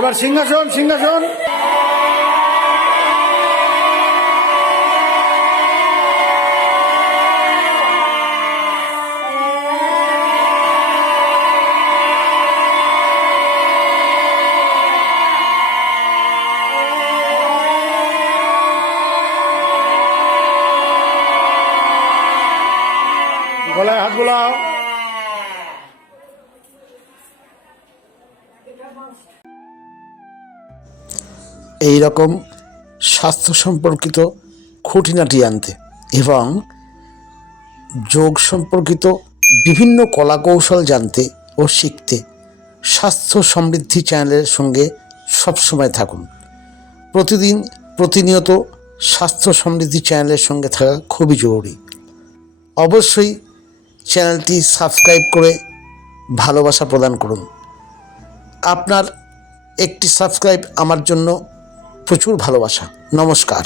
এবার সিংহাসন সিংহাসন। গলায় হাত বোলাও। এই রকম স্বাস্থ্য সম্পর্কিত খুঁটিনাটি জানতে এবং যোগ সম্পর্কিত বিভিন্ন কলাকৌশল জানতে ও শিখতে স্বাস্থ্য সমৃদ্ধি চ্যানেলের সঙ্গে সবসময় থাকুন। প্রতিনিয়ত স্বাস্থ্য সমৃদ্ধি চ্যানেলের সঙ্গে থাকা খুবই জরুরি। অবশ্যই চ্যানেলটি সাবস্ক্রাইব করে ভালোবাসা প্রদান করুন। আপনার একটি সাবস্ক্রাইব আমার জন্য প্রচুর ভালোবাসা। নমস্কার।